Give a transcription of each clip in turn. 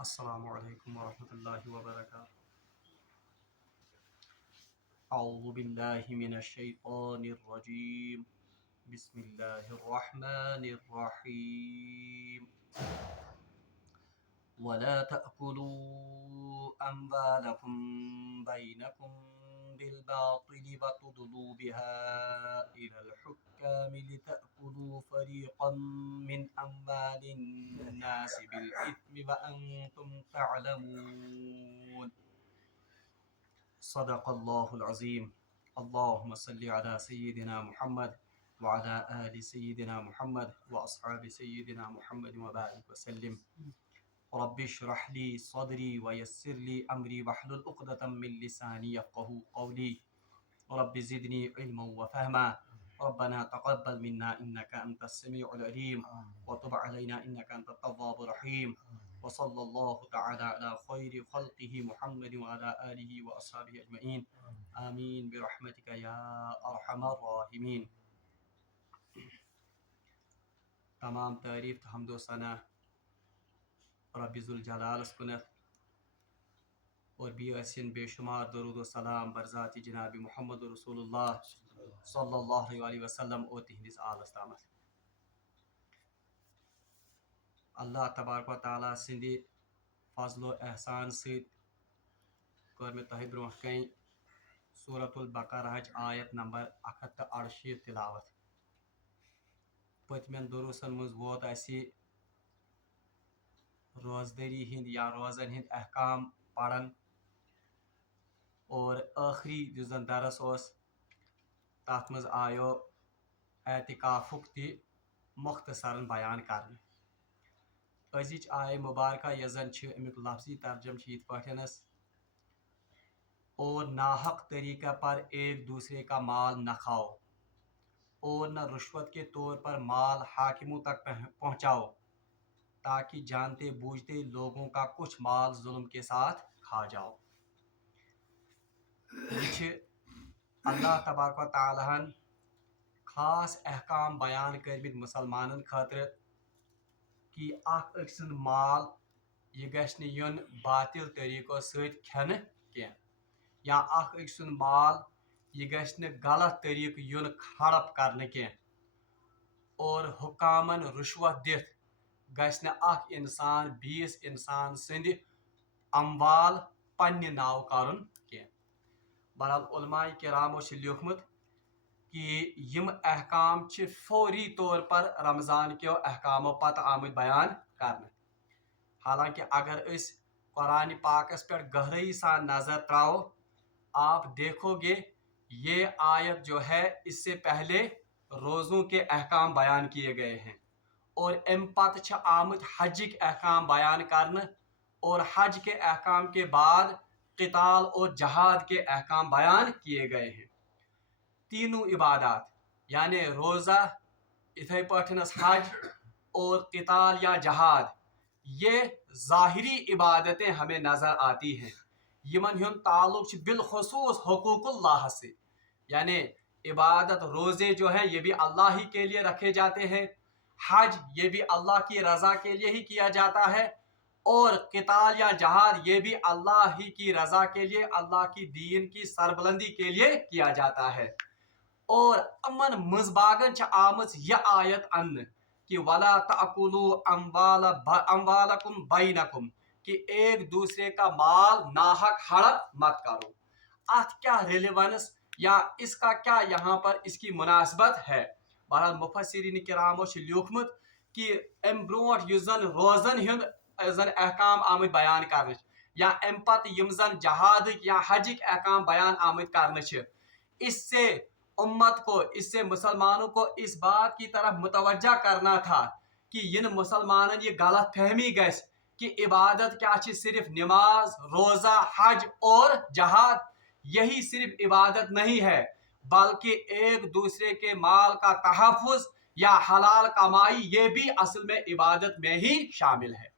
السلام علیکم ورحمۃ اللہ وبرکاتہ۔ اعوذ باللہ من الشیطان الرجیم، بسم اللہ الرحمن الرحیم۔ ولا تأكلوا أموالكم بينكم بالباطل وتدلوا بها إلى الحكام لتأكلوا فريقا من أموال الناس بالإثم وأنتم تعلمون۔ صدق اللہ العظیم۔ اللهم صل على سيدنا محمد وعلى آل سيدنا محمد وأصحاب سيدنا محمد وبارك وسلم۔ رب اشرح لي صدري ويسر لي أمري واحلل عقدة من لساني يفقهوا قولي، رب زدني علما وفهما، ربنا تقبل منا إنك أنت السميع العليم وتب علينا إنك أنت التواب الرحيم، وصلى الله تعالى على خير خلقه محمد وعلى آله وأصحابه أجمعين، آمين برحمتك يا أرحم الراحمين۔ تمام تعریف حمد و ثنا رب ذوالجلال کنت، اور بیسن بے شمار درود و سلام برذات جناب محمد رسول اللہ صلی اللہ علیہ وسلم اور تہندس آلس تامت۔ اللہ تبارک و تعالیٰ سند فضل و احسان ست کر میں تہ برو کن سورۃ البقرہ آیت نمبر 168 تلاوت۔ پتمن دروسن مز ووت اسی روزدری ہند یا روزن ہند احکام پڑھن، اور آخری جو زن درس اس تات مز آیو اعتکافک تہ مختصراً بیان کرنے۔ ازچ آئے مبارکہ یس زن امیک لفظی ترجم یت پاٹھنس، اور ناحق طریقہ پر ایک دوسرے کا مال نہ کھاؤ، اور نہ رشوت کے طور پر مال حاکموں تک پہنچاؤ، تاکہ جانتے بوجھتے لوگوں کا کچھ مال ظلم کے ساتھ کھا جاؤ۔ یہ اللہ تبارک و تعالیٰ خاص احکام بیان کرمت مسلمانن خاطر کہ اخ أکۍ سُنٛد مال یہ گژھِ نہٕ یُن باطل طریقو سۭتۍ کھٮ۪نہٕ کینٛہہ، یا اخ أکۍ سُنٛد مال یہ گژھِ نہٕ غلط طریقہٕ یُن ہڑپ کرنہٕ کینٛہہ، اور حکامن رشوت دِتھ گژھِ نہٕ اکھ انسان بیس انسان سٕنٛدِ اموال پننہِ ناو کرُن کینٛہہ۔ بہرحال علماء کرامو چھ لیوکھمت کہ یم احکام چھ فوری طور پر رمضان کیو احکامو پتہ آمت بیان کرنے۔ حالانکہ اگر اس قرآن پاکس پر گہرائی سان نظر تراؤ، آپ دیکھو گے یہ آیت جو ہے اس سے پہلے روزوں کے احکام بیان کیے گئے ہیں، اور ام پتہ چھ آمت حجک احکام بیان کرنے، اور حج کے احکام کے بعد قتال اور جہاد کے احکام بیان کیے گئے ہیں۔ تینوں عبادات یعنی روزہ، اتھے پاٹھنس حج اور قتال یا جہاد، یہ ظاہری عبادتیں ہمیں نظر آتی ہیں، یمن ہن تعلق بالخصوص حقوق اللہ سے، یعنی عبادت روزے جو ہیں یہ بھی اللہ ہی کے لیے رکھے جاتے ہیں، حج یہ بھی اللہ کی رضا کے لیے ہی کیا جاتا ہے، اور قتال یا جہاد یہ بھی اللہ ہی کی رضا کے لیے، اللہ کی دین کی سربلندی کے لیے کیا جاتا ہے۔ اور امن مزباغن چھ آمت یہ آیت ان کہ وَلَا تَأْكُلُوا أَمْوَالَكُمْ بَيْنَكُمْ، کہ ایک دوسرے کا مال ناحق ہڑپ مت کرو۔ ات کیا ریلیونس یا اس کا کیا یہاں پر اس کی مناسبت ہے؟ بہرحال مفسرین کرامو چھ لیوکھمت کہ ام برونٹ یس زن روزن ہند زن احکام آمت بیان کرنے، یا ام پتہ یم زن جہاد یا حجک احکام بیان آمت کرنے چھ، اس سے امت کو، اس سے مسلمانوں کو اس بات کی طرف متوجہ کرنا تھا کہ ین مسلمانن یہ غلط فہمی گژھ کہ عبادت کیا چھ صرف نماز، روزہ، حج اور جہاد، یہی صرف عبادت نہیں ہے، بلکہ ایک دوسرے کے مال کا تحفظ یا حلال کمائی یہ بھی اصل میں عبادت میں ہی شامل ہے۔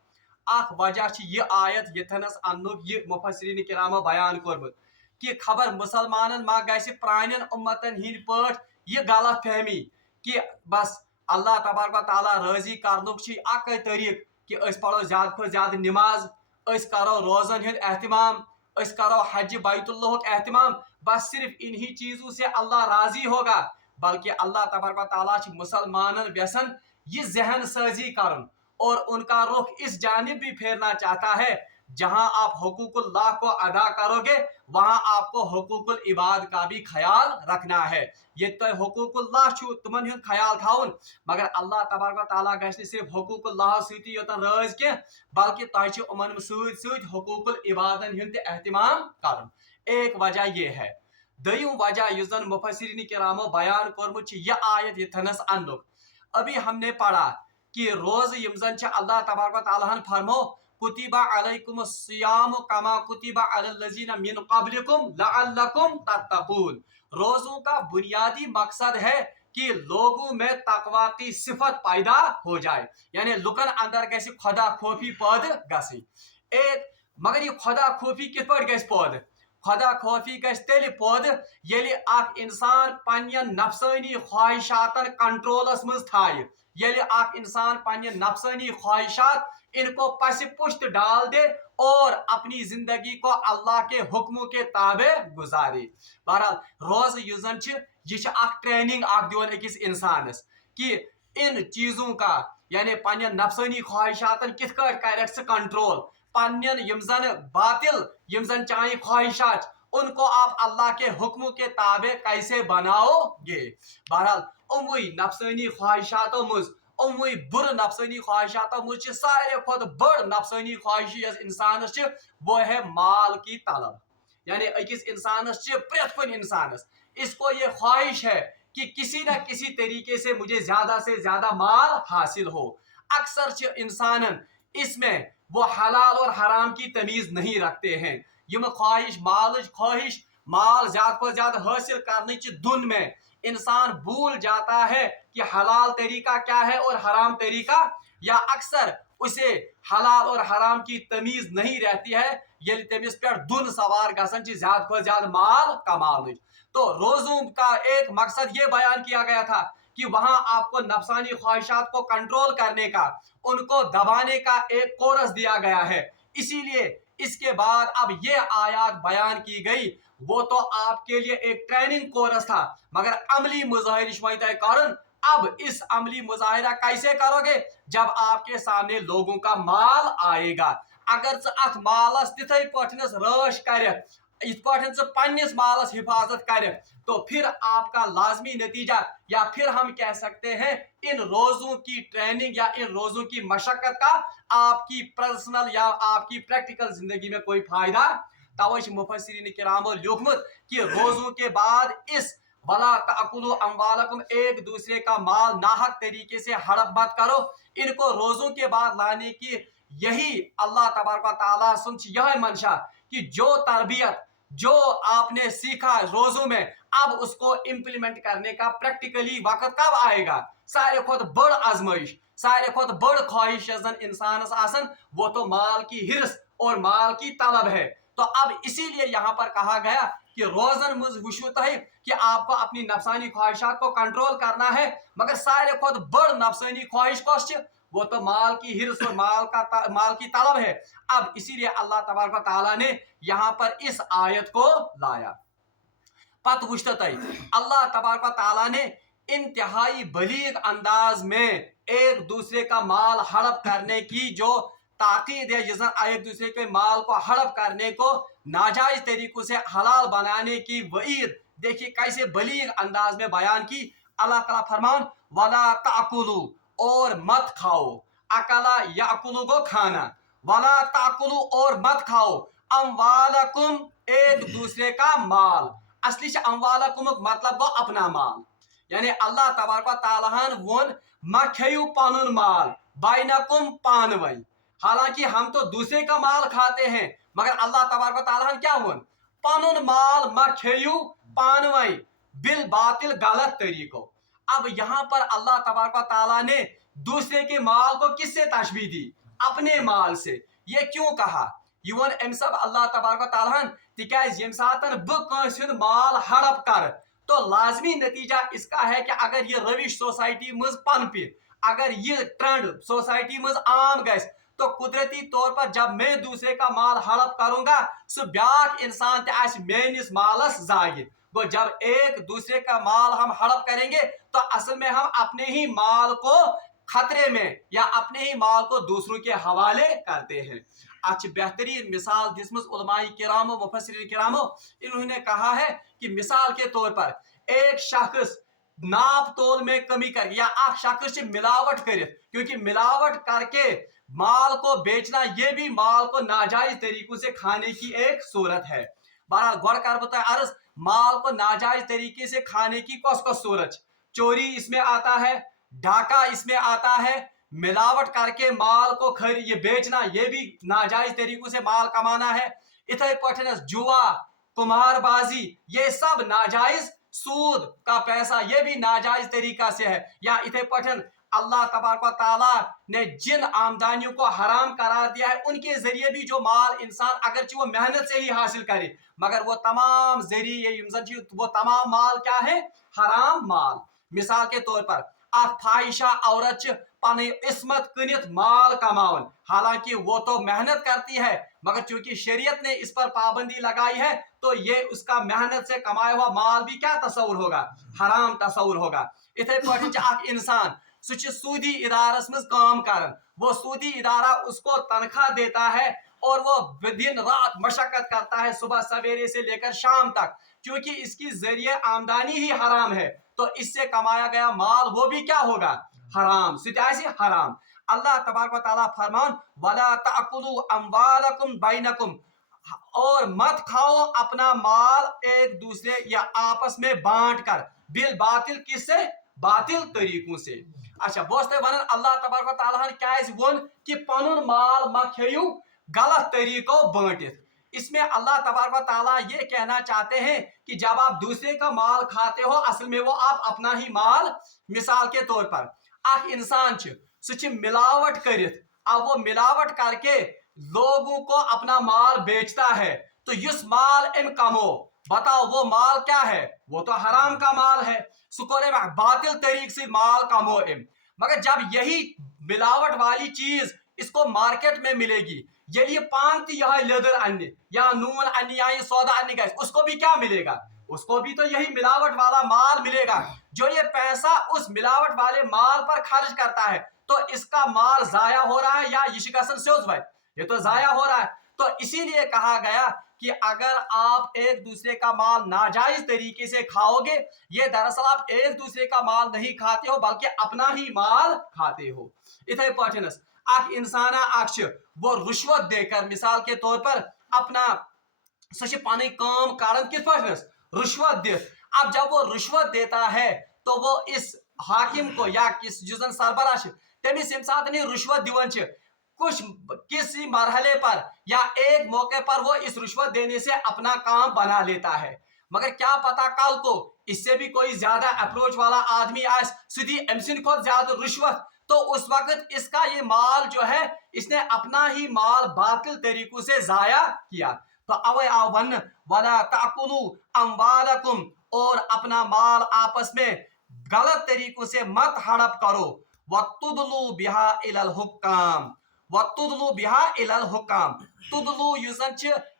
اخ وجہ چھ یہ آیت یتھنس انک یہ مفسرین کرامو بیان کورمت کہ خبر مسلمانن ما گژھِ پرانین امتن ہند پٲٹھۍ یہ غلط فہمی کہ بس اللہ تبارک و تعالیٰ راضی کرنک چھ اکے طریق کہ اس پڑھو زیادہ کھوتہ زیادہ نماز، करो रोज़न हंद एहतमाम, करो हज बैतुल्लाह एहतमाम, बस सिर्फ इन्हीं चीज़ों से अल्लाह राजी होगा। बल्कि अल्लाह तबारक व तआला मुसलमानन व्यसन ये जहन साजी करन और उनका रुख इस जानिब भी फेरना चाहता है जहां आप हुकूकुल्लाह को अदा करोगे वहां आपको हुकूकुल इबाद का भी ख्याल रखना है। ये तो हुकूकुल्लाह तुमन हुंद ख्याल थाउन, मगर अल्लाह तबारक व तआला गछ सिर्फ हुकूकुल्लाह सती योतन राज के बल्कि तह उमन सत हुकूकुल इबादन हुंद एहतमाम करन। एक वजह ये है। दय्यूम वजह युस जन मुफस्सिरीन किरामो बयान कोरमुत यह आयत यथनस अन्नुक। अभी हमने पढ़ा कि रोज यमजन अल्लाह तबारक व तआला फरमो कुतिबा अलैकुम सियाम कमा कुतिबा अलल्लजीना मिन क़ब्लिकुम लअल्लकुम तत्तकून। रोजों का बुनियादी मकसद है कि लोगों में तकवा की सिफत पैदा हो जाए, यानी लुकन अंदर कैसे खुदा खोफी पद गसी। एक मगर ये खुदा खोफी कित पड़ गस पद? खुदा खोफी गस तेल पद येली अख इंसान पन्यन नफ्सानी ख्वाहिशातन कंट्रोलस मज थाय। येली अख इंसान पन्यन नफ्सानी ख्वाहिशात इनको पस पुश्त डाल दे और अपनी जिंदगी को अल्लाह के हुक्मों के ताबे गुजारे। बहरहाल रोज युजन यह ट्रेनिंग दिवन अकिस इंसानस कि इन चीजों का यानी पन्न नफ्सानी ख्वाहिशातन कित कर कंट्रोल, पन्न यम जन बातिल यम जन चाहे ख्वाहिशात उनको आप अल्लाह के हुक्मों के ताबे कैसे बनाओगे। बहरहाल उमुई नफ्सानी ख्वाहिशातों मुझ उमुई बुर नफ्सानी ख्वाहिशातों मुझ सारे खुद बड़ नफ्सानी ख्वाहिश इंसानस वो है माल की तलब। यानी अकिस इंसानस प्रेत कुन इंसानस इसको ये ख्वाहिश है कि किसी न किसी तरीके से मुझे ज्यादा से ज्यादा माल हासिल हो। अक्सर इंसान इसमें वो हलाल और हराम की तमीज नहीं रखते हैं। यम ख्वाहिश माल ज्यादा को ज्यादा हासिल करने की धुन में इंसान भूल जाता है कि हलाल तरीका क्या है और हराम तरीका, या अक्सर उसे हलाल और हराम की तमीज नहीं रहती है ये तमीज पे धुन सवार गसन ज्यादा को ज्यादा माल कमाने। तो रोजों का एक मकसद ये बयान किया गया था कि वहां आपको नफसानी ख्वाहिशात को कंट्रोल करने का, उनको दबाने का एक कोरस दिया गया है। इसीलिए इसके बाद अब ये आयत बयान की गई, वो तो आपके लिए एक ट्रेनिंग कोरस था, मगर अमली मुजाहिर कारण अब इस अमली मुजाहिरा कैसे करोगे जब आपके सामने लोगों का माल आएगा। अगर अथ मालस तिथे पठनस रश कर पन्निस मालस हिफाजत करे तो फिर आपका लाजमी नतीजा, या फिर हम कह सकते हैं इन रोजों की ट्रेनिंग या इन रोजों की मशक्कत का आपकी पर्सनल या आपकी प्रैक्टिकल जिंदगी में कोई फायदा। तवश मुफस्सिरीन किरामो लिखमत कि रोजों के बाद इस वला ताकुलु अम्वालकुम एक दूसरे का माल नाहक तरीके से हड़प मत करो, इनको रोजों के बाद लाने की यही अल्लाह तबारक व तआला सुन यह मंशा कि जो तरबियत जो आपने सीखा रोजों में अब उसको इम्प्लीमेंट करने का प्रैक्टिकली वक्त कब आएगा। सारे खुद बड़ आजमाइश सारे खुद बड़ ख्वाहिश इंसान आसन वो तो माल की हिरस और माल की तलब है। तो अब इसीलिए यहाँ पर कहा गया कि रोजन मुझ वुशुत है कि आपको अपनी नफसानी ख्वाहिशात को कंट्रोल करना है, मगर सारे खुद बड़ नफसानी ख्वाहिश कौश वो तो माल की हिर्स और माल की तलब है। अब इसीलिए अल्लाह तबारक व तआला ने यहाँ पर इस आयत को लाया। पत वुश्त अल्लाह तबारक व तआला ने इंतहाई बलीग अंदाज में एक दूसरे का माल हड़प करने की जो ताकीद है, जिस एक दूसरे के माल को हड़प करने को नाजायज तरीकों से हलाल बनाने की वईद देखिए कैसे बलीग अंदाज में बयान की। अल्लाह ताला फरमान वला ताकुलू और मत खाओ, अकला याकुलू को खाना, वला ताकुलू और मत खाओ अम्वालकुम एक दूसरे का माल। असली से अम्वालकुम मतलब वो अपना माल, यानी अल्लाह तबारक व तआला वोन मा खेयू पनुन माल बैनकुम पानवई। हालांकि हम तो दूसरे का माल खाते हैं, मगर अल्लाह तबारक व तआला क्या वोन पनुन माल मा खेयू पानवई बिल बातिल गलत तरीको। अब यहाँ पर अल्लाह तबारक व तआला ने दूसरे के माल को किससे तशबीह दी? अपने माल से। ये क्यों कहा? युवन अम सब अल्लाह तबारक व तआला तिकाज यम सातन ब कंस हुंद माल हड़प कर तो लाजमी नतीजा इसका है कि अगर ये रविश सोसाइटी मज पनपि, अगर ये ट्रेंड सोसाइटी मज आम गस तो कुदरती तौर पर जब मैं दूसरे का माल हड़प करूंगा सो ब्याक इंसान ते आस मेनिस मालस जागिर। वो जब एक दूसरे का माल हम हड़प करेंगे तो असल में हम अपने ही माल को खतरे में या अपने ही माल को दूसरों के हवाले करते हैं। अच्छी बेहतरीन मिसाल दिसमस उलमाए किरामो मुफस्सिरीन किरामो, इन्होंने कहा है कि मिसाल के तौर पर एक शख्स नाप तोल में कमी कर या एक शख्स से मिलावट करे, क्योंकि मिलावट करके माल को बेचना ये भी माल को नाजायज तरीकों से खाने की एक सूरत है। बहरहाल गौर कर बताए अर्ज माल को नाजायज तरीके से खाने की कौस कौस सूरत, चोरी इसमें आता है, डाका इसमें आता है, मिलावट करके माल को ये बेचना ये भी नाजायज तरीकों से माल कमाना है। इथे पठन जुआ, कुमारबाजी, ये सब नाजायज, सूद का पैसा ये भी नाजायज तरीका से है। या इथे पठन अल्लाह तबारक व तआला ने जिन आमदनियों को हराम करार दिया है उनके जरिए भी जो माल इंसान अगरचे वो मेहनत से ही हासिल करे मगर वो तमाम जरिए वो तमाम माल क्या है, हराम माल। मिसाल के तौर पर अख फाहिशा औरत पन इस्मत कनित माल कमावन, हालांकि वो तो मेहनत करती है मगर चूंकि शरीयत ने इस पर पाबंदी लगाई है तो ये उसका मेहनत से कमाया हुआ माल भी क्या तस्वुर होगा, हराम तस्वुर होगा। इथे पठ इंसान सह सूदी इदारस मज काम करन, वो सूदी इदारा उसको तनख्वाह देता है और वो दिन रात मशक्कत करता है सुबह सवेरे से लेकर शाम तक, क्योंकि इसकी जरिए आमदनी ही हराम है तो इससे कमाया गया माल वो भी क्या होगा, हराम, सितासी हराम। अल्लाह तबारक व तआला फरमान वला ताकुलू अम्वालकुम बैनकुम, और मत खाओ अपना माल एक दूसरे या आपस में बांट कर, बिल बातिल, किससे, बातिल तरीकों से। अच्छा बोस्ते वन अल्लाह तबारक व तआला क्या वन कि पनुन माल मा खेयू गलत तरीकों बांटित। इसमें अल्लाह तबारक व तआला ये कहना चाहते हैं कि जब आप दूसरे का माल खाते हो असल में वो आप अपना ही माल, मिसाल के तौर पर अख इंसान सह मिलावट करित, अब वो मिलावट करके लोगों को अपना माल बेचता है तो इस माल इन कमो, बताओ वो माल क्या है, वो तो हराम का माल है, सुकोरे बातिल तरीक से माल कमो इम। मगर जब यही मिलावट वाली चीज इसको मार्केट में मिलेगी, ये पान यह लेदर अन्य या नून अन्य या ये सौदा अन्य गैस, उसको भी क्या मिलेगा, उसको भी तो यही मिलावट वाला माल मिलेगा। जो ये पैसा उस मिलावट वाले माल पर खर्च करता है तो इसका माल जाया हो रहा है या ये तो जाया हो रहा है। तो इसीलिए कहा गया कि अगर आप एक दूसरे का माल नाजायज तरीके से खाओगे, ये दरअसल आप एक दूसरे का माल नहीं खाते हो बल्कि अपना ही माल खाते हो। इथे पठनस अख इंसान अक्ष वो रुश्वत देकर, मिसाल के तौर पर अपना सच पानी काम कारण किस पठनस रुश्वत दे। अब जब वो रुश्वत देता है तो वो इस हाकिम को या किस जुजन सरबराह तमिस यम सात रुश्वत दिवन कुछ किसी मरहले पर या एक मौके पर वो इस रुश्वत देने से अपना काम बना लेता है, मगर क्या पता कल को इससे भी कोई ज्यादा अप्रोच वाला आदमी आए सीधी एमसिन को ज्यादा रुश्वत, तो उस वक्त इसका ये माल जो है इसने अपना ही माल बातिल तरीकों से जाया किया। तो अवे आवन वला ताकुलू अम्वालकुम, और अपना माल आपस में गलत तरीकों से मत हड़प करो। वतुदलू बिहा इलल हुक्काम, वतुदलू बिहा इलल हुक्काम, तुदलू युजन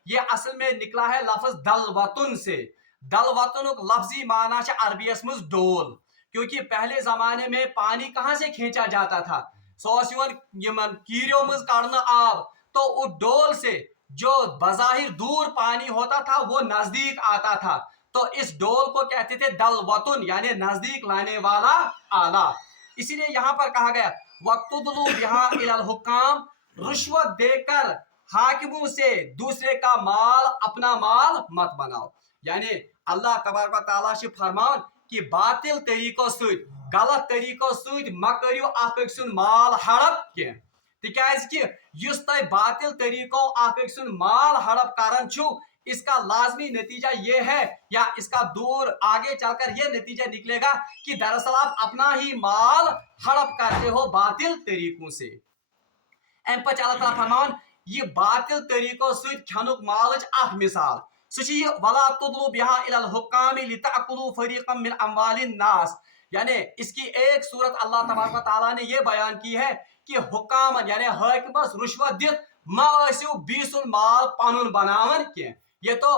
ये असल में निकला है लफ्ज दलवतुन से। दलवतुन लफ्जी माना अरबियस में डोल, क्योंकि पहले जमाने में पानी कहां से खींचा जाता था, कीरियों में काढ़ना आब, तो उस डोल से जो बजाहिर दूर पानी होता था वो नजदीक आता था, तो इस डोल को कहते थे दलवतुन यानी नजदीक लाने वाला आला। इसीलिए यहां पर कहा गया वक्तुदलू बिहा इलल हुक्काम, रुश्वत देकर हाकिमों से दूसरे का माल अपना माल मत बनाओ। यानी अल्लाह तबारक व तआला से फरमान कि बातिल तरीकों से, गलत तरीकों से मा करियो अख अक सुन माल हड़प के, तिकाज कि युस तय बातिल तरीकों अख अक सुन माल हड़प करन छु, इसका लाजमी नतीजा ये है या इसका दूर आगे चलकर ये नतीजा निकलेगा कि दरअसल आप अपना ही माल हड़प करते हो बातिल तरीकों से। अम पे अल्लाह ताला फरमान ये बातिल तरीकों से खनुक मालच अख मिसाल सह वला तुदलू बिहा इलल हुक्काम लिताकुलू फरीक़म मिन अम्वालिन नास, यानी इसकी एक सूरत अल्लाह तबारक व तआला ने ये बयान की है کہ حکامن یعنی حاکمس رشوت دت ما ٲسِو بیٚیہِ سُنٛد مال پنُن بناون کینٛہہ. یہ تو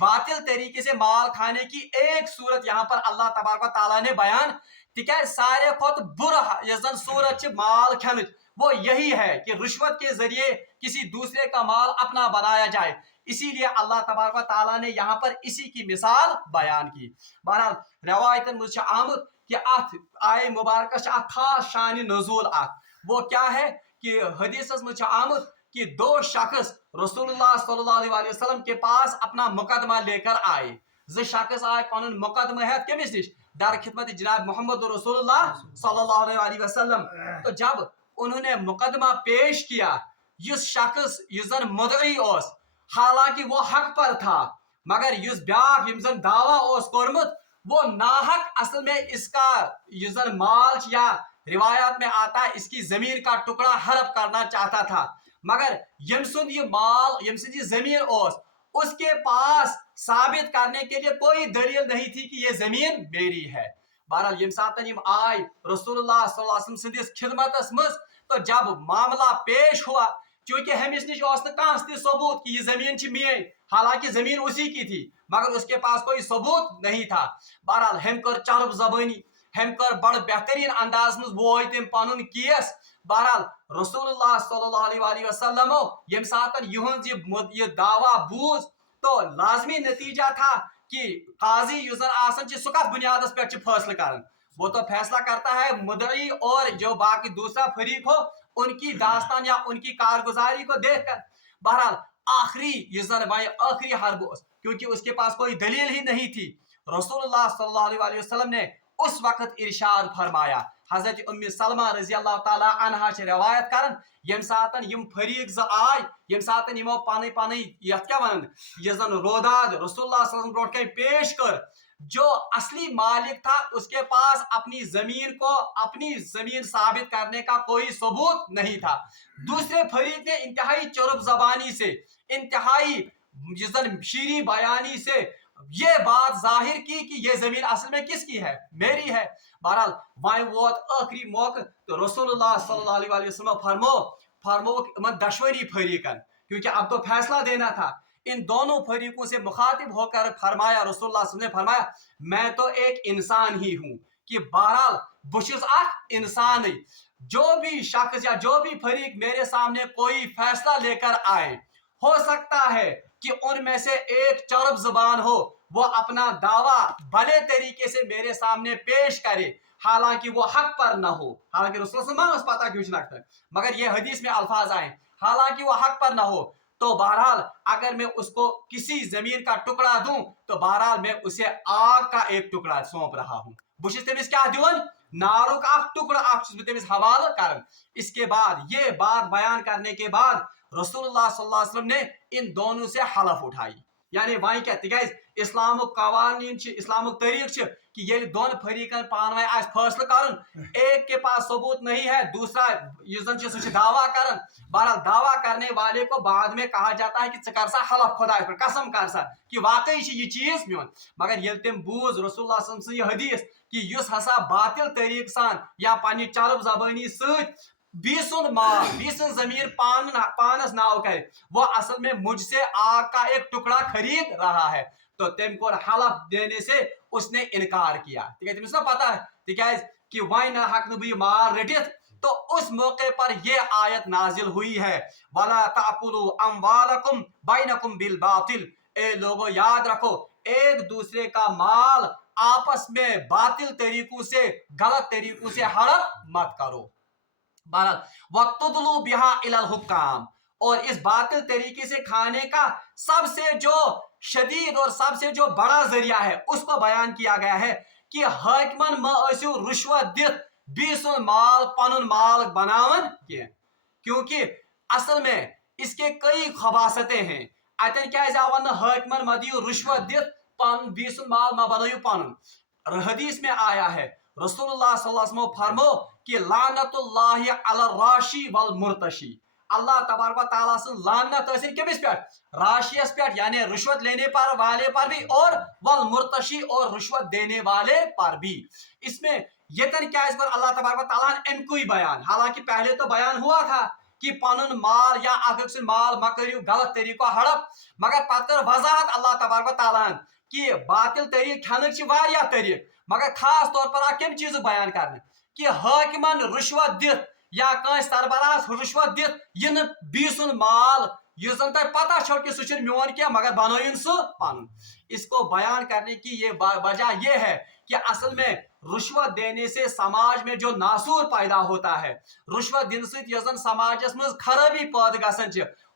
باطل طریقے سے مال کھانے کی ایک صورت یہاں پر اللہ تبارک و تعالیٰ نے بیان تکیازِ سارے کھۄتہٕ بُرٕ یۄس زن صورت چھِ مال کھٮ۪نٕچ وہ یہی ہے کہ رشوت کے ذریعے کسی دوسرے کا مال اپنا بنایا جائے. اسی لیے اللہ تبارک و تعالیٰ نے یہاں پر اسی کی مثال بیان کی. بہرحال روایتن مجھ سے آمد کہ ات آئے مبارکہ ات خاص شان نزول ات وہ کیا ہے کہ حدیث مجھ سے آمد کہ دو شخص رسول اللہ صلی اللہ علیہ وسلم کے پاس اپنا مقدمہ لے کر آئے. زٕ شخص آئے پنن مقدمہ ہیت کمس نش در خدمت جناب محمد رسول اللہ صلی اللہ علیہ وسلم. تو جب انہوں نے مقدمہ پیش کیا اس شخص اس زن مدعی اس حالانکہ وہ حق پر تھا مگر اس بیاکھ یم زن دعویٰ اس کورمت وہ ناحق اصل میں اس کا اس زن مال یا روایات میں آتا ہے اس کی زمین کا ٹکڑا ہڑپ کرنا چاہتا تھا مگر یم سند یہ مال یم سند یہ زمین اس کے پاس ثابت کرنے کے لیے کوئی دلیل نہیں تھی کہ یہ زمین میری ہے. بہرحال یم ساتن یم آئے رسول اللہ صلی اللہ علیہ وسلم سندس خدمتس مز تو جب معاملہ پیش ہوا چونکہ ہمس نش کانس ثبوت کہ یہ زمین میری حالانکہ زمین اسی کی تھی مگر اس کے پاس کوئی ثبوت نہیں تھا. بہرحال ہم کر چرب زبانی ہم کر بڑ بہترین انداز مز ووت تم پن کیس. بہرحال رسول اللہ صلی اللہ علیہ وسلم یم ساتن یہ دعویٰ بوز تو لازمی نتیجہ تھا کہ قاضی یس زن آسان سہ کت بنیادس پہ فیصلہ کرن وہ تو فیصلہ کرتا ہے مدعی اور جو باقی دوسرا فریق ہو ان کی داستان یا ان کی کارگزاری کو دیکھ کر. بہرحال آخری یس زن آخری حرب کیونکہ اس کے پاس کوئی دلیل ہی نہیں تھی رسول اللہ صلی اللہ علیہ وسلم نے اس وقت ارشاد فرمایا. حضرت ام سلمہ رضی اللہ تعالی عنہا چھ روایت کرن یم ساتن یم فریق ز آئے یم ساتن یمو پانی پانی یت کیا ونن یہ زن روداد رسول اللہ صلی اللہ علیہ وسلم برونٹ کن پیش کر جو اصلی مالک تھا اس کے پاس اپنی زمین ثابت کرنے کا کوئی ثبوت نہیں تھا. دوسرے فریق نے انتہائی چرب زبانی سے انتہائی شیریں بیانی سے یہ بات ظاہر کی کہ یہ زمین اصل میں کس کی ہے میری ہے. بہرحال وائن ووت آخری موقع تو رسول اللہ صلی اللہ علیہ وسلم فرمو ان دشوری فریقن کیونکہ اب تو فیصلہ دینا تھا. ان دونوں فریقوں سے مخاطب ہو کر فرمایا رسول اللہ صلی اللہ علیہ وسلم نے فرمایا میں تو ایک انسان ہی ہوں کہ بہرحال بشس اخ انسان جو بھی شخص یا جو بھی فریق میرے سامنے کوئی فیصلہ لے کر آئے ہو سکتا ہے کہ ان میں سے ایک چرب زبان ہو وہ اپنا دعویٰ بھلے طریقے سے میرے سامنے پیش کرے حالانکہ وہ حق پر نہ ہو. حالانکہ رسول اللہ صلی اللہ علیہ وسلم پتہ کیوں لگتا ہے مگر یہ حدیث میں الفاظ آئے حالانکہ وہ حق پر نہ ہو تو بہرحال اگر میں اس کو کسی زمین کا ٹکڑا دوں تو بہرحال میں اسے آگ کا ایک ٹکڑا سونپ رہا ہوں. بشس تمس کیا دیون نارک اخ ٹکڑا اخ چھس تمس حوالہ کرن. اس کے بعد یہ بات بیان کرنے کے بعد رسول اللہ صلی اللہ علیہ وسلم نے ان دونوں سے حلف اٹھائی یعنی وائن کیا تکیاز اسلامک قوانین اسلامک طریق کہ یہ دون فریقن پانوے آس فیصلہ کرن ایک کے پاس ثبوت نہیں ہے دوسرا یہ زن سہ دعویٰ کرن. بہرحال دعویٰ کرنے والے کو بعد میں کہا جاتا ہے کہ ژٕ کر سا حلف خدا پر قسم کر سا کہ واقعی یہ چیز میون. مگر یل تم بوز رسول اللہ صلی اللہ علیہ وسلم یہ حدیث کہ یس ہسا باطل طریق سان یا پنہ چرب زبانی ست بیسن مال بیسن زمین پانس ناو کرے وہ اصل میں مجھ سے آگ کا ایک ٹکڑا خرید رہا ہے تو تم کو حلف دینے سے اس نے انکار کیا. تمس نا پتہ تکیاز کہ وائن ہک نہ مال رٹت تو اس موقع پر یہ آیت نازل ہوئی ہے وَلَا تَأْكُلُوا أَمْوَالَكُمْ بَيْنَكُمْ بِالْبَاطِلِ. اے لوگو یاد رکھو ایک دوسرے کا مال آپس میں باطل طریقوں سے غلط طریقوں سے ہڑپ مت کرو. بہرحال وَتُدْلُوا بِهَا إِلَى الْحُكَّامِ اور اس باطل طریقے سے کھانے کا سب سے جو شدید اور سب سے جو بڑا ذریعہ ہے اس کو بیان کیا گیا ہے کہ حاکمن ما ٲسِو رشوت دت بیسن مال پنن مال بناون کی کیونکہ اصل میں اس کے کئی خباستیں ہیں. اتن کیا ون حاکمن ما دیو رشوت دت پن بیسن مال ما بنائیو پنن. حدیث میں آیا ہے رسول اللہ صلی اللہ علیہ وسلم فرمو کہ لعنت اللہ علی الراشی والمرتشی अल्लाह तबारक व तआला से लानत हसिल किमिस पे, राशियस पे, यानी रुश्वत लेने पर वाले पर भी, और वल मुर्तशी, और रुश्वत देने वाले पर भी। इसमें यतन क्या इस पर अल्लाह तबारक व तआला ने इनको ही बयान, हालांकि पहले तो बयान हुआ था कि पनुन माल या अख माल मा करियो गलत तरीको हड़प, मगर पत कर वजाहत अल्लाह तबारक व तआला कि बातिल तरीक खान तरीक, मगर खास तौर पर आ कम चीज बयान करने कि हाकिमन रुश्वत दित या कं सरबराह रुश्वत दित यह बी सुन माल यह जन तुम पता छो कि सह मोन क्या, मगर बनोन सह पन। इसको बयान करने की ये वजह यह है कि असल में रुश्वत देने से समाज में जो नासूर पैदा होता है, रुश्वत दिन से समाज में खराबी पैदा गसन,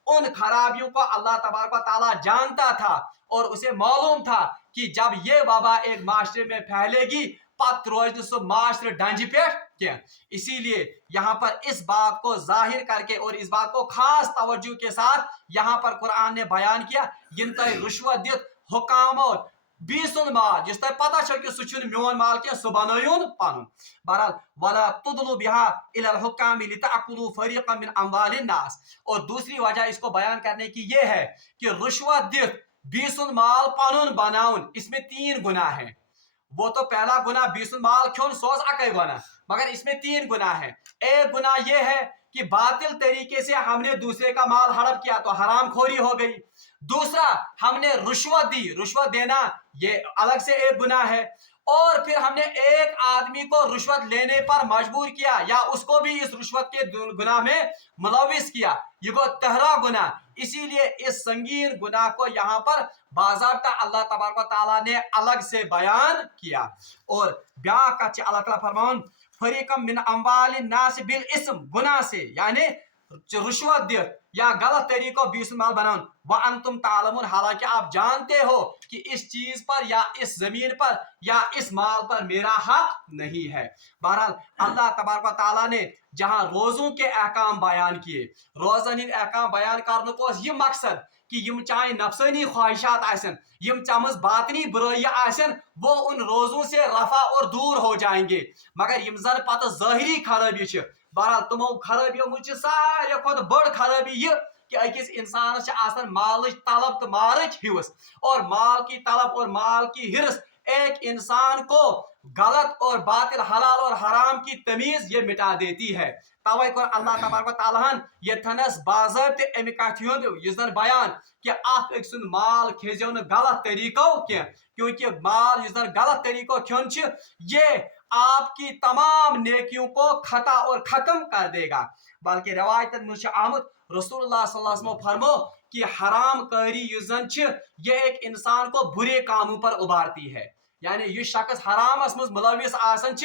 उन खराबियों को अल्लाह तबारक व तआला जानता था और उसे मालूम था कि जब ये वबा एक माशरे में फैलेगी पत रोज सो माशरे डंज पे क्या। इसीलिए यहाँ पर इस बात को जाहिर करके और इस बात को खास तवज्जो के साथ यहाँ पर कुरान ने बयान किया, जिन तक रुश्वत दित हुकाम और बीसुन माल जिस तक पता चल कि सह मोन माल क्या सह बनोन पन। बहरहाल वला तुदलु बिहा इलल हुक्काम लितअकुलु फरीक़न मिन अम्वालिन नास। और दूसरी वजह इसको बयान करने की यह है कि रुश्वत दित बीसुन माल पनुन बनाउन, इसमें 3 गुनाह हैं। वो तो पहला गुनाह बीसुन माल खोन सोज अकई गुनाह, मगर इसमें 3 गुनाह हैं। एक गुनाह यह है कि बातिल तरीके से हमने दूसरे का माल हड़प किया तो हराम खोरी हो गई। दूसरा, हमने रुश्वत दी, रुश्वत देना ये अलग से एक गुनाह है। और फिर हमने एक आदमी को रुश्वत लेने पर मजबूर किया या उसको भी इस रुश्वत के गुनाह में मुलविस किया, ये वो तहरा गुनाह। इसीलिए इस संगीन गुनाह को यहाँ पर बाज़ाब्ता अल्लाह तबारक व तआला ने अलग से बयान किया। और ब्याह का अल्लाह तआला फरमान फरीक़म मिन अम्वालिन नास बिल इस्म, गुनाह से यानी रुश्वत दित या गलत तरीकों बीस माल बनाउन, व अंतुम तालमुन, हालांकि आप जानते हो कि इस चीज पर या इस जमीन पर या इस माल पर मेरा हक नहीं है। बहरहाल अल्लाह तबारक व तआला ने जहां रोजों के अहकाम बयान किए, रोजन इन अहकाम बयान करने को यह मकसद कि यम चाहे नफसानी ख्वाहिशात आसन, यम चमज बातनी बुराई आसन, वो उन रोजों से रफा और दूर हो जाएंगे। मगर यम जन पत ज़ाहिरी खराबी छ, बहरहाल तमो खराबियों मुझ सारे खुद बड़ खराबी यह कि अकिस इंसानस माल तलब तो मारच हिवस, और माल की तलब और माल की हिरस एक इंसान को गलत और बातिल, हलाल और हराम की तमीज ये मिटा देती है। तवै कर अल्लाह तबारक व तआला ये थनस बाज़ाब्ते अमि कथ हुंद बयान कि अख सुन माल खेजो न गलत तरीको क्या, क्योंकि माल गलत तरीको खोन ये आपकी तमाम नेकियों को खता और खत्म कर देगा। बल्कि रवायत में आमद रसूलुल्लाह सल्लल्लाहु अलैहि वसल्लम फरमो कि हराम कारी ये एक इंसान को बुरे कामों पर उभारती है, यानी ये शख्स हरामस मज मुलविस आसन,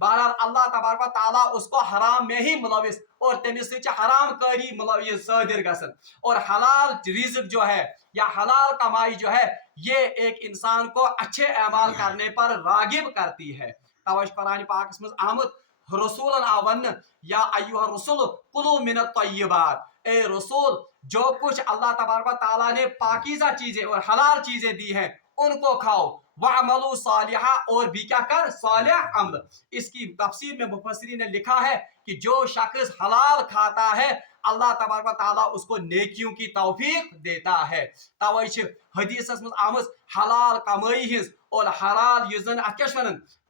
बहरहाल अल्लाह तबारक व तआला उसको हराम में ही मुलविस और तमिस हराम कारी मुलविस सादिर गसन। और हलाल रिज़्क जो है या हलाल कमाई जो है ये एक इंसान को अच्छे अमाल करने पर रागिब करती है। तवै कुरान पाक में आमद रसूलन आवन या अय्युहा रसूल कुलू मिनत तय्यिबात, ए रसूल जो कुछ अल्लाह तबारक व तआला ने पाकीज़ा चीजें और हलाल चीजें दी हैं उनको खाओ, वअमलू सालिहा, और भी क्या कर सालिह अमल। इसकी तफसीर में मुफस्सिरीन ने लिखा है कि जो शख्स हलाल खाता है अल्लाह तबारक व तआला उसको नेकियों की तौफीक देता है। तवै हदीस में आमज हलाल कमाई हिज और हलाल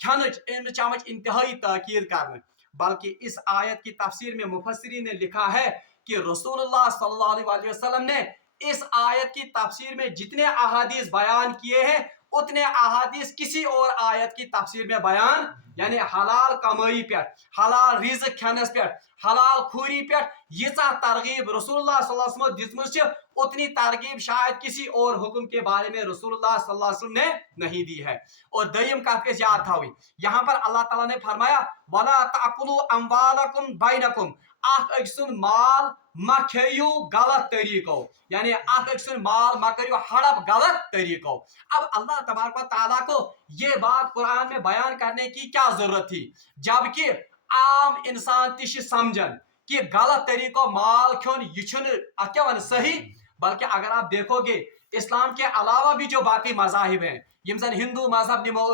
खनच चमच इंतहाई ताकीद करने। बल्कि इस आयत की तफसीर में मुफस्सिरीन ने लिखा है कि रसूलुल्लाह सल्लल्लाहु अलैहि वसल्लम ने इस आयत की तफसीर में जितने अहादीस बयान किए हैं उतने अहादीस किसी और आयत की तफसीर में बयान, यानी हलाल कमाई पे, हलाल रिज़्क खनस पे, हलाल खूरी पे यीचा तरगीब रसूलुल्लाह सल्लल्लाहु अलैहि वसल्लम दिसमस उतनी तरगीब शायद किसी और हुक्म के बारे में रसूलुल्लाह सल्लल्लाहु अलैहि वसल्लम ने नहीं दी है। और दयम कथ याद थावी, यहाँ पर अल्लाह ताला ने फरमाया वला ताकुलू अम्वालकुम बैनकुम, अख सुन माल मा खेयू गलत तरीको, यानी अख सुन माल मा करियो हड़प गलत तरीको। अब अल्लाह तबारक व तआला को ये बात कुरान में बयान करने की क्या जरूरत थी, जबकि आम इंसान तिश समझन कि गलत तरीको माल खोन ये क्या वन सही। बल्कि अगर आप देखोगे इस्लाम के अलावा भी जो बाकी मज़ाहिब हैं, यम जन हिंदू मजहब निमो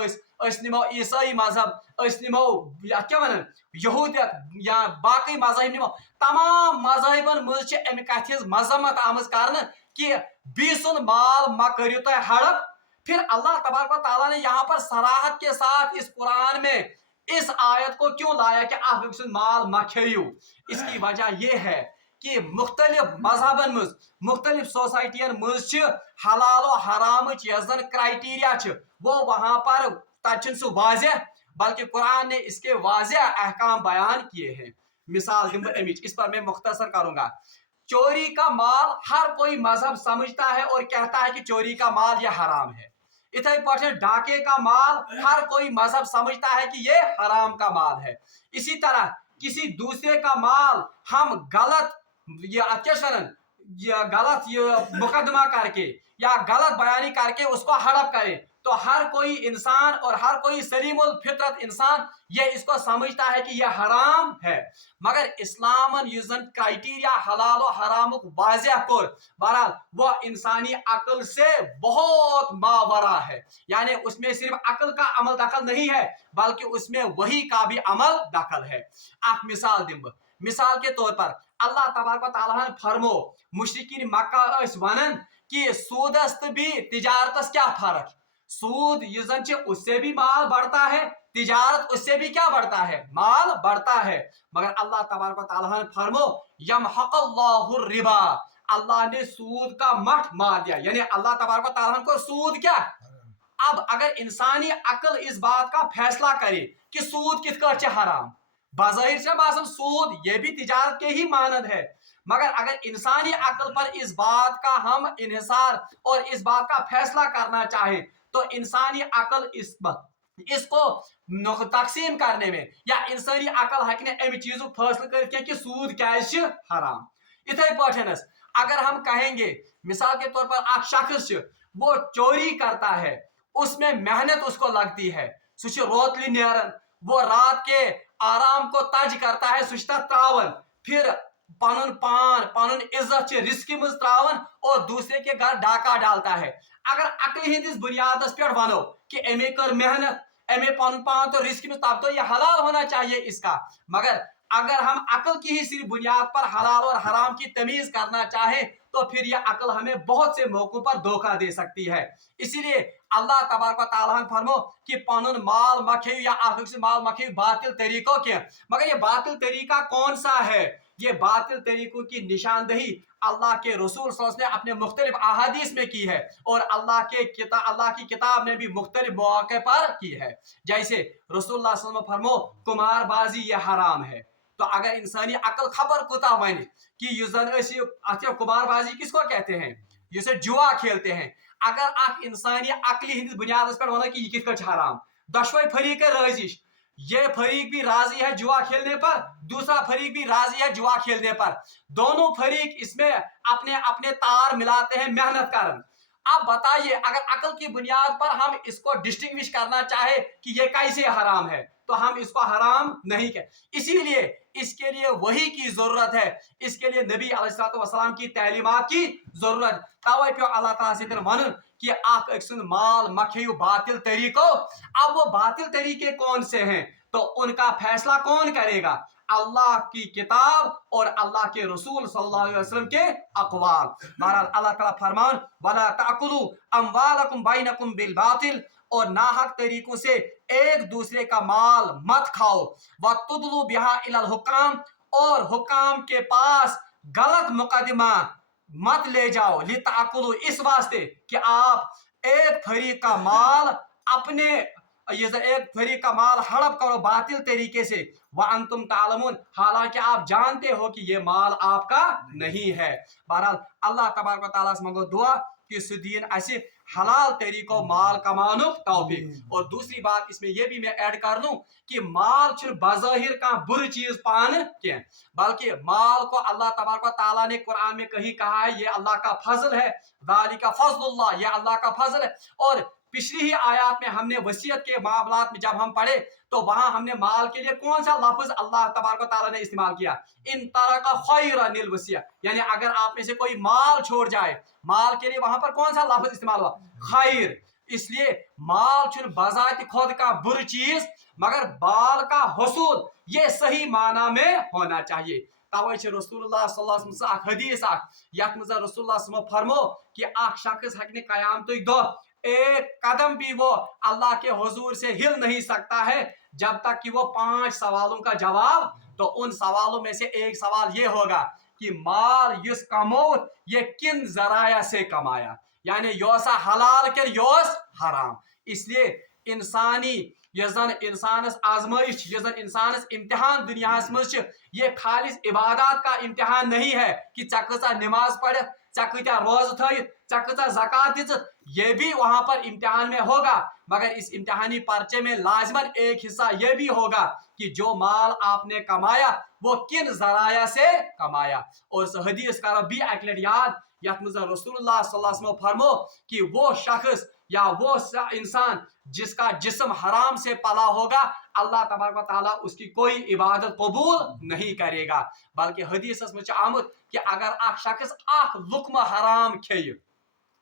निमो ईसाई मजहब निमो क्या वन यहूदियत या बाकी मजहब निमो, तमाम मजहबन मज अमि कथ मजम्मत आमज कर कि बी सुन माल मा करियो तुम हड़प। फिर अल्लाह तबारक व तआला ने यहाँ पर सराहत के साथ इस कुरान में इस आयत को क्यों लाया कि आप माल मा खेयू। इसकी वजह यह है कि मुख्तलिफ मजहबन मज मुख्तलिफ सोसाइटियन मज हलाल और हराम यन क्राइटेरिया वो वहां पर तक सह वाज़ह, बल्कि कुरान ने इसके वाज़ह अहकाम बयान किए हैं। मिसाल दूं अमिच, इस पर मैं मुख्तसर करूंगा। चोरी का माल हर कोई मजहब समझता है और कहता है कि चोरी का माल यह हराम है। इतने पटे डाके का माल हर कोई मजहब समझता है कि ये हराम का माल है। इसी तरह किसी दूसरे का माल हम गलत गलत मुकदमा करके या गलत बयानी करके उसको हड़प करें, तो हर कोई इंसान और हर कोई सलीमुल फितरत इंसान ये इसको समझता है कि यह हराम है। मगर इस्लामन युजन क्राइटेरिया हलाल और हराम वाज़ह कोर, बहरहाल वो इंसानी अक्ल से बहुत मावरा है, यानी उसमें सिर्फ अक्ल का अमल दखल नहीं है बल्कि उसमें वही का भी अमल दखल है। आप मिसाल दिम, मिसाल के तौर पर अल्लाह तबारक व तआला फरमो मुशरिकीन मक्का वनन कि सूदस भी तिजारतस क्या फर्क, सूद युजन उससे भी माल बढ़ता है, तिजारत उससे भी क्या बढ़ता है, माल बढ़ता है। मगर अल्लाह तबारक व तआला फरमो यमहक़ुल्लाहु रिबा, अल्लाह ने सूद का मठ मार दिया, यानी अल्लाह तबारक व तआला को सूद क्या। अब अगर इंसानी अक्ल इस बात का फैसला करे कि सूद किस हराम, बाज़ाहिर से बासन सूद ये भी तिजारत के ही मानद है, मगर अगर इंसानी अक्ल पर इस बात का हम इन्हिसार और इस बात का फैसला करना चाहें तो इंसानी अक्ल इसको तकसीम करने में या इंसानी अक्ल हक अमि चीज फैसला कर कि सूद क्या हराम। इथे पठनस अगर हम कहेंगे मिसाल के तौर पर एक शख्स वो चोरी करता है, उसमें मेहनत उसको लगती है, सह रोतली नेरन, वो रात के आराम को तज करता है, सुचता त्रावन, फिर पनुन पान पनुन इज्जत रिस्क मज त्रावन और दूसरे के घर डाका डालता है। अगर अक्ल हिंदिस बुनियादस पे वनो कि अमे कर मेहनत, अमे पन पान तो रिस्क में, तब तो ये हलाल होना चाहिए इसका। मगर अगर हम अक्ल की ही सिर्फ बुनियाद पर हलाल और हराम की तमीज करना चाहें तो फिर यह अक्ल हमें बहुत से मौकों पर धोखा दे सकती है। इसीलिए अल्लाह तबारक व तआला फरमो कि पनुन माल मखेयु या माल मखेयु बातिल तरीकों के, मगर ये बातिल तरीका कौन सा है, ये बातिल तरीकों की निशानदही अल्लाह के रसूल सल्लल्लाहु अलैहि वसल्लम ने अपने मुख्तलिफ अहादीस में की है और अल्लाह की किताब ने भी मुख्तलिफ मौके पर की है। जैसे रसूलुल्लाह सल्लल्लाहु अलैहि वसल्लम फरमो कुमारबाजी ये हराम है, तो अगर इंसानी अकल खबर कुता वन कि कुमारबाजी किसको कहते हैं, जिसे जुआ खेलते हैं, अगर आप इंसानी अकली हिंदिस बुनियाद पर वन कि यह किस हराम, दशवई फरीक राजिश, ये फरीक भी राजी है जुआ खेलने पर, दूसरा फरीक भी राजी है जुआ खेलने पर, दोनों फरीक इसमें अपने अपने तार मिलाते हैं मेहनत कारण। अब बताइए अगर अकल की बुनियाद पर हम इसको डिस्टिंग्विश करना चाहे कि ये कैसे हराम है तो हम इसको हराम नहीं कह। इसीलिए इसके लिए वही की जरूरत है, इसके लिए नबी अलैहिस्सलाम की तालीमात की जरूरत। तवे पे अल्लाह ताला से वन कि आप माल मखेयु बातिल तरीको। अब वो बातिल तरीके कौन से हैं तो उनका फैसला कौन करेगा, अल्लाह की किताब और अल्लाह के रसूल सल्लल्लाहु अलैहि वसल्लम के अक़वाल। बहरहाल अल्लाह ताला फरमान वला ताकुलू अमवालकुम बैनकुम बिल बातिल, और नाहक तरीकों से एक दूसरे का माल मत खाओ, वतुदलु बिहा इलल हुकाम, और हुकाम के पास गलत मुकदमा मत ले जाओ, लिताकुलु इस वास्ते कि आप एक फरीक का माल अपने एक फरीक का माल हड़प करो बातिल तरीके से, व अंतुम तालमुन, हालांकि आप जानते हो कि ये माल आपका नहीं है। बहरहाल अल्लाह तबारक व तआला से मांगो दुआ कि सुदीन ऐसे हलाल तरीकों माल कमानो तौफीक। और दूसरी बात इसमें यह भी मैं ऐड कर दूं कि माल बज़ाहिर का बुरी चीज पान के, बल्कि माल को अल्लाह तबारक व तआला ने कुरान में कहीं कहा है ये अल्लाह का फजल है, ज़ालिका फज़लुल्लाह, ये अल्लाह का फजल है। और पिछली ही आयत में हमने वसीयत के मामलात में जब हम पढ़े तो वहां हमने माल के लिए कौन सा लफ्ज अल्लाह तबारक व तआला ने इस्तेमाल किया, इन तरका खैरनिल वसिया, यानी अगर आप में से कोई माल छोड़ जाए, माल के लिए वहां पर कौन सा लफ्ज इस्तेमाल हुआ, खैर। इसलिए माल चुन बजात खुद का बुरी चीज, मगर बाल का हुसूल ये सही माना में होना चाहिए। तवे रसूलुल्लाह सल्लल्लाहु अलैहि वसल्लम अख हदीस यथ मज रसूलुल्लाह सल्लल्लाहु अलैहि वसल्लम फरमो कि अख शख्स हकने कयामतुक दो एक कदम भी वो अल्लाह के हुजूर से हिल नहीं सकता है जब तक कि वो 5 सवालों का जवाब, तो उन सवालों में से एक सवाल ये होगा कि माल युस कमोत ये किन जराया से कमाया, यानी योसा हलाल के योस हराम। इसलिए इंसानी यजन इंसानस आजमाइश, यजन इंसानस इम्तिहान दुनिया मज, ये खालिस इबादत का इम्तिहान नहीं है कि चा नमाज पढ़, चा कत्या रोज थी, चा कत्या ज़कात दित, ये भी वहां पर इम्तिहान में होगा, मगर इस इम्तिहानी पर्चे में लाजमन एक हिस्सा ये भी होगा कि जो माल आपने कमाया वो किन जराया से कमाया। और इस हदीस का भी अकलट याद यथ मज रसूलुल्लाह सल्लल्लाहु अलैहि वसल्लम फरमो कि वो शख्स या वो इंसान जिसका जिस्म हराम से पला होगा, अल्लाह तबारक व तआला उसकी कोई इबादत कबूल नहीं करेगा। बल्कि हदीस में आमद कि अगर अख शख्स अख लुकमा हराम खे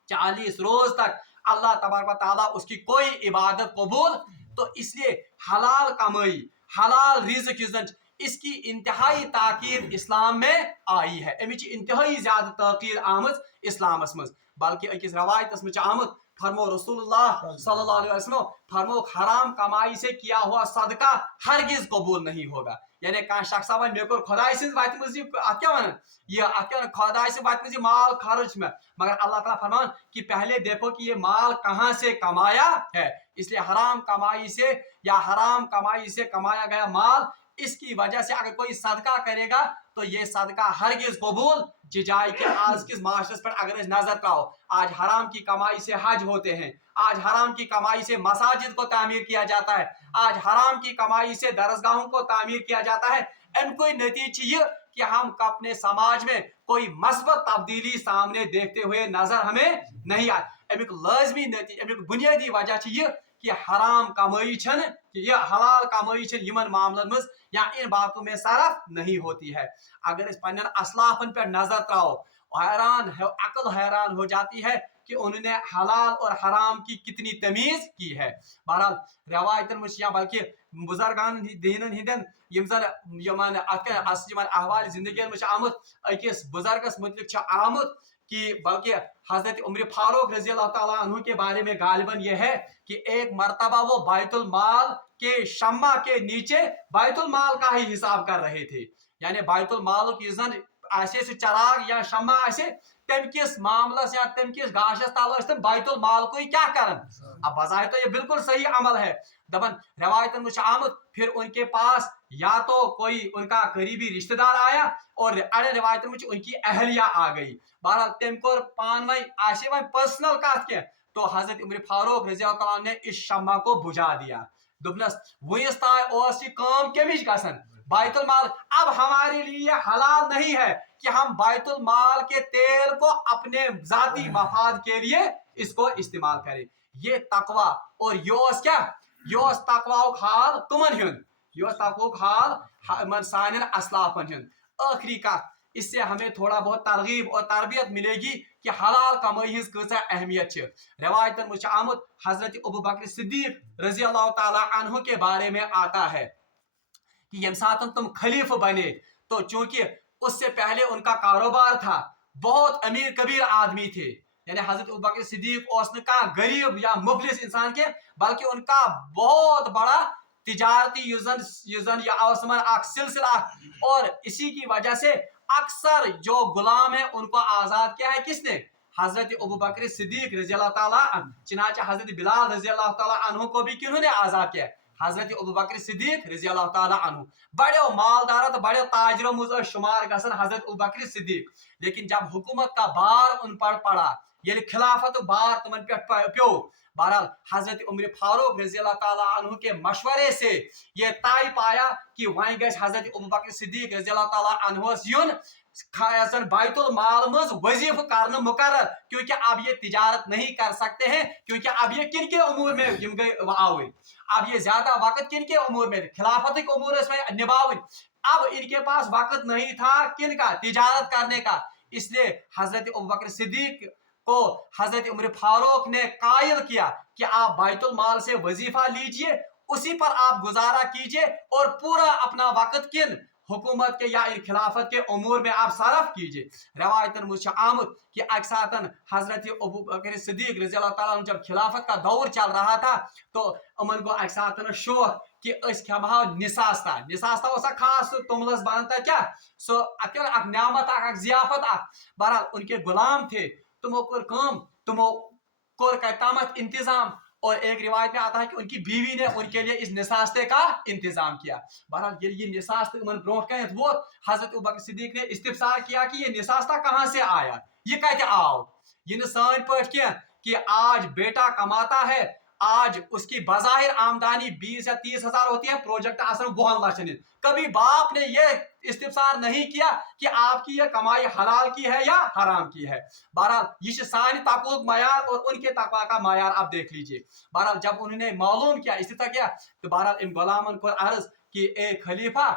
40 रोज तक, अल्लाह तबारक व तआला उसकी कोई इबादत कबूल। तो इसलिए हलाल कमाई, हलाल रिज़्क इसकी इंतहाई ताकीद इस्लाम में आई है, अमिच इंतहाई ज्यादा ताकीद आमज इस्लाम मज। बल्कि अकिस रवायत में आमद फरमो रसूलुल्लाह सल्लल्लाहु अलैहि वसल्लम फरमो हराम कमाई से किया हुआ सदका हरगिज कबूल नहीं होगा। यानी कह शख्स वन मे कोर खुदाई सिंद वत मज क्या वन ये खुदाई से वत मज माल खर्च में, मगर अल्लाह ताला फरमान कि पहले देखो कि ये माल कहाँ से कमाया है। इसलिए हराम कमाई से या हराम कमाई से कमाया गया माल, इसकी वजह से अगर कोई सदका करेगा तो ये सदका हरगिज कबूल जाए कि आज किस माशरे पर अगर नजर कराओ, आज हराम की कमाई से हज होते हैं, आज हराम की कमाई से मसाजिद को तामीर किया जाता है, आज हराम की कमाई से दरसगाहों को तामीर किया जाता है। इन कोई नतीजे ये कि हम अपने समाज में कोई मस्बत तब्दीली सामने देखते हुए नजर हमें नहीं आए। अमिक लाजमी नतीजा, अमिक बुनियादी वजह ये कि हराम कमाई कि यह हलाल कमाई यमन मामलन मज या इन बातों में सरफ नहीं होती है। अगर इस पन्न असलाफन पर नजर त्राओ, अकल हैरान हो जाती है कि उन्होंने हलाल और हराम की कितनी तमीज की है। बहरहाल रवायतन मुझ या बल्कि बुजुर्गान दीनन हिंदन यमन अहवाल जिंदगी में आमुत अकिस बुजुर्गस मुतलिक आमुत कि बल्कि हजरत उमर फारूक रजी अल्लाह ताला अन्हु के बारे में गालिबन यह है कि एक मर्तबा वो बैतुल माल के शम्मा के नीचे बैतुल माल का ही हिसाब कर रहे थे। यानी बैतुल माल की जन आसे से चराग या शम्मा आसे तम किस मामलस या तम किस गाशस तल तम बैतुल माल को क्या करन। अब बजाय तो ये बिल्कुल सही अमल है। दबन रवायतन में आमद फिर उनके पास या तो कोई उनका करीबी रिश्तेदार आया और अड़े रवायतन में उनकी अहलिया आ गई। बहरहाल तम को पान वही आशे वही पर्सनल कत के तो हजरत उमर फारूक रज़ी अल्लाह ने इस शम्मा को बुझा दिया। दुबनस वस ताय काम कमिश गसन बैतुल माल। अब हमारे लिए हलाल नहीं है कि हम बैतुल माल के तेल को अपने जाती मफाद के लिए इसको इस्तेमाल करें। ये तकवा और योस क्या योस तकवा हाल तुमन हुन योस तकवा हाल मन सान असलाफन हुन। आखिरी का इससे हमें थोड़ा बहुत तरगीब और तरबियत मिलेगी कि हलाल कमाई हज कसा अहमियत है। रवायतन में आमद हजरत अबू बकर सिद्दीक रजी अल्लाह ताला अन्हु के बारे में आता है कि यम साथ तुम खलीफ बने तो चूंकि उससे पहले उनका कारोबार था, बहुत अमीर कबीर आदमी थे। यानी हजरत अबू बकर सिद्दीक का गरीब या मुफलिस इंसान के, बल्कि उनका बहुत बड़ा तिजारती युजन या आसमान सिलसिला। और इसी की वजह से अक्सर जो गुलाम है उनको आजाद किया है किसने, हजरत अबू बकर सिद्दीक रज़ी अल्लाह ताला अन्हु। चुनांचे हजरत बिलाल रज़ी अल्लाह ताला अन्हु को भी किन्होंने आजाद किया, हजरत अबू बकर सिद्दीक रज़ी अल्लाह ताला अन्हु। बड़े मालदार तो बड़े ताजरों मुझ शुमार गसन हजरत अबू बकर सिद्दीक। लेकिन जब हुकूमत का बार उन पर पड़ा, ये खिलाफत बार तुमन पे प्यो, बहरहाल हजरत उमर फारूक रज़ी अल्लाह ताला अन्हु के मशवरे से ये तय पाया कि वहीं गए हजरत अबू बकर सिद्दीक रज़ी अल्लाह ताला अन्हु युन बैतुल माल मज वजीफ करना मुकर्रर, क्योंकि अब ये तिजारत नहीं कर सकते हैं, क्योंकि अब ये किन के उमूर में गई आवर, अब ये ज्यादा वक्त किन के उमूर में, खिलाफत के उमूर में निभाव, अब इनके पास वक्त नहीं था किन का, तिजारत करने का। इसलिए हजरत अबू बकर सिद्दीक को हजरत उमर फारूक ने कायल किया कि आप बैतुल माल से वजीफा लीजिए, उसी पर आप गुजारा कीजिए और पूरा अपना वक्त किन हुकूमत के या इन खिलाफत के उमूर में आप सरफ कीजिए। रवायतन मुझ आमद कि एक साथ हजरत अबू बकर सिद्दीक रज़ी अल्लाह ताला अन्हु जब खिलाफत का दौर चल रहा था तो उमन को एक साथ शौक कि खमहा निसास्ता, निसास्ता खास तुमलस बनता क्या सो अक न्यामत जियाफत। बहरहाल उनके गुलाम थे, तुमो कर काम, तुमो कर कतामत इंतजाम, और एक रिवायत में आता है कि उनकी बीवी ने उनके लिए इस निसास्ते का इंतजाम किया। बहरहाल ये निसास्ते ब्रोट कह वो हजरत अबू बकर सिद्दीक ने इस्तिफसार किया कि ये निसास्ता कहाँ से आया, ये कहते आओ, ये न सान पट कि आज बेटा कमाता है, आज उसकी बज़ाहिर आमदनी 20 या 30 हजार होती है, प्रोजेक्ट आसन 50 लाख। कभी बाप ने यह इस्तिफसार नहीं किया कि आपकी यह कमाई हलाल की है या हराम की है। बहरहाल ये सानी तक़वा मयार और उनके तक़वा का मयार आप देख लीजिए। बहरहाल जब उन्होंने मालूम किया, इस्तिफा किया, तो बहरहाल इन गुलामन को अर्ज कि ए खलीफा,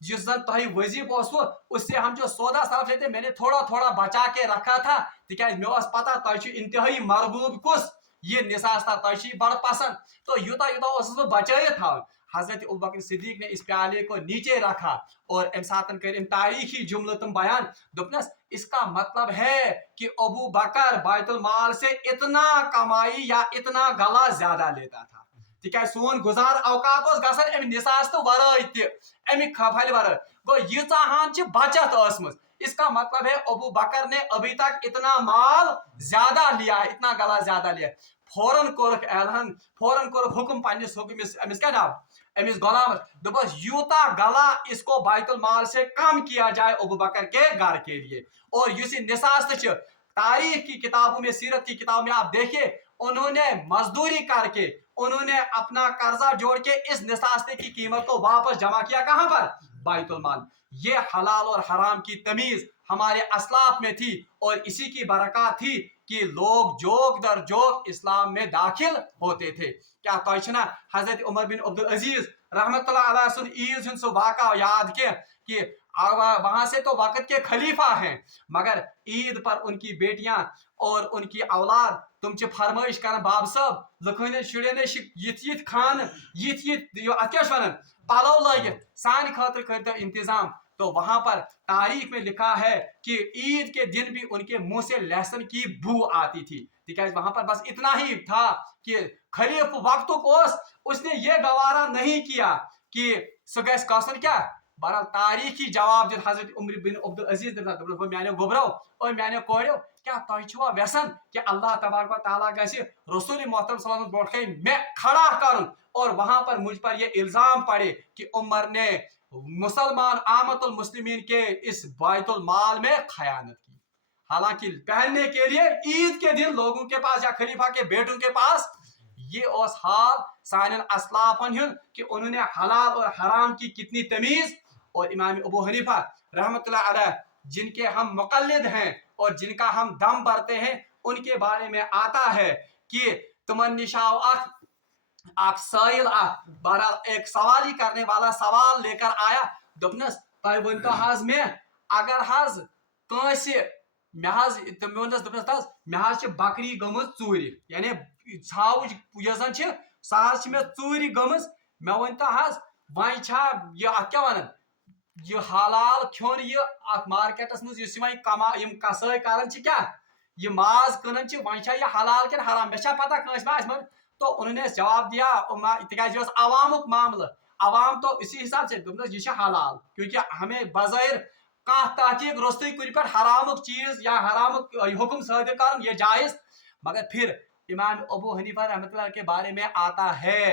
जिस जन तुम वजीफ उससे हम जो सौदा सरफ लेते मैंने थोड़ा थोड़ा बचा के रखा था, तिकाज मे पता तुम इंतहाई मरगूब कुस ये निसास्ता तुम बड़ पसंद, तो यूता यूता बचाई था। हजरत अबू बकर सिद्दीक ने इस प्याले को नीचे रखा और अम सातन कर तारीखी जुमल तुम बयान दुपनस, इसका मतलब है कि अबू बकर बैतुल माल से इतना कमाई या इतना गला ज्यादा लेता था, तिकाज सोन गुजार औकात गसन अम निसास्त वराई अमिक खफल वराई गो यीचाहान बचत। इसका मतलब है अबू बकर ने अभी तक इतना माल ज्यादा लिया, इतना गला ज्यादा लिया। फौरन कोरक ऐलान, फौरन कोरक हुक्म पन्निस हुक्मिस अमिस क्या नाम अमिस गुलाम दोपस यूता गला इसको बैतुल माल से कम किया जाए अबू बकर के घर के लिए। और युस निसास्त तारीख की किताबों में, सीरत की किताबों में आप देखिए, उन्होंने मजदूरी करके उन्होंने अपना कर्जा जोड़ के इस निसास्ते की कीमत को वापस जमा किया, कहां पर, बैतुल माल। ये हलाल और हराम की तमीज हमारे असलाफ में थी और इसी की बरकत थी कि लोग जोक दर जोक इस्लाम में दाखिल होते थे। क्या तो हजरत उमर बिन अब्दुल अजीज रहमतुल्लाह अलैह सुन ईद सुन सो वाक़ा याद के कि वहां से तो वक्त के खलीफा हैं, मगर ईद पर उनकी बेटियां और उनकी औलाद तुम फरमाइश कर बाब साहब लखन शुरन यिथ खान यिथ वन पलो लगित सान खतर कर इंतजाम। तो वहां पर तारीख में लिखा है कि ईद के दिन भी उनके मुंह से लहसुन की बू आती थी, ठीक है। वहां पर बस इतना ही था कि खलीफ वक्त को उसने ये गवारा नहीं किया कि सह गस कसन क्या। बहरहाल तारीखी जवाब दित हजरत उमर बिन अब्दुल अजीज मानो गोबरो और मानो कोड़ो, क्या तुम व्यसन कि अल्लाह तबारक व तआला गस रसूल मोहतरम सल्लल्लाहु अलैहि वसल्लम ब्रोट मैं खड़ा करूं और वहां पर मुझ पर यह इल्जाम पड़े कि उमर ने मुसलमान आमतुल मुस्लिमीन के इस बैतुल माल में खयानत की। हालांकि पहनने के लिए ईद के दिन लोगों के पास या खलीफा के बेटों के पास ये उस हाल सानिन असलाफन हुन कि उन्होंने हलाल और हराम की कितनी तमीज। और इमाम अबू हनीफा रहमतुल्लाह अलैह जिनके हम मुक़ल्लिद हैं और जिनका हम दम भरते हैं, उनके बारे में आता है कि तुमन निशाव बहरहाल एक सवाल करने वाला सवाल लेकर आया, दोपनस तय वन तो हज में अगर हज कंस मे वोनस दोपनस मे बकरी गम चूर यानी छाव सह मे चूर गम मे वन तो हज वन क्या वन यह हलाल खोन यह मार्केटस मज कमा कसई कर क्या यह माज कन वन यह हलाल कि हराम मे पता कंस मे। तो उन्होंने जवाब दिया तिकाज अवामुक मामला, अवाम तो इसी हिसाब से यह हलाल, क्योंकि हमें बज़ाहिर कह तहकीक रोस्तई कुछ पर हरामुक चीज या हरामुक हुक्म सादिर कर यह जायज। मगर फिर इमाम अबू हनीफा रहमतुल्लाह के बारे में आता है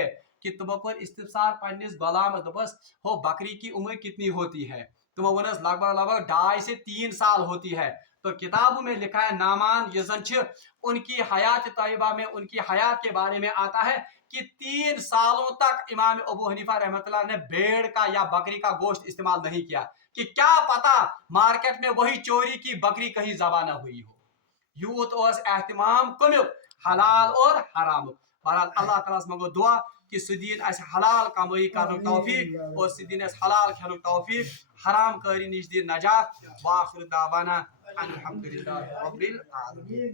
कि तुम को इस्तिफसार पन्निस गुलाम दोपस हो बकरी की उम्र कितनी होती है, तुम वनस लगभग लगभग 2.5 से 3 साल होती है। तो किताबों में लिखा है नामान यजन उनकी हयात तय्यबा में उनकी हयात के बारे में आता है کہ 3 سالوں تک امام ابو حنیفہ رحمۃ اللہ نے بھیڑ کا یا بکری کا گوشت استعمال نہیں کیا کہ کیا پتا مارکیٹ میں وہی چوری کی بکری کہیں ذبح نہ ہوئی ہو. یوت اس اہتمام کمیک حلال اور حرام. بہرحال اللہ تعالیٰ منگو دعا کہ سہ دین اس حلال کمائی کرن توفیق اور سہ دین اس حلال کھین توفیق, حرام کاری نش دین نجات. واخر دعوانا الحمدللہ رب العالمین.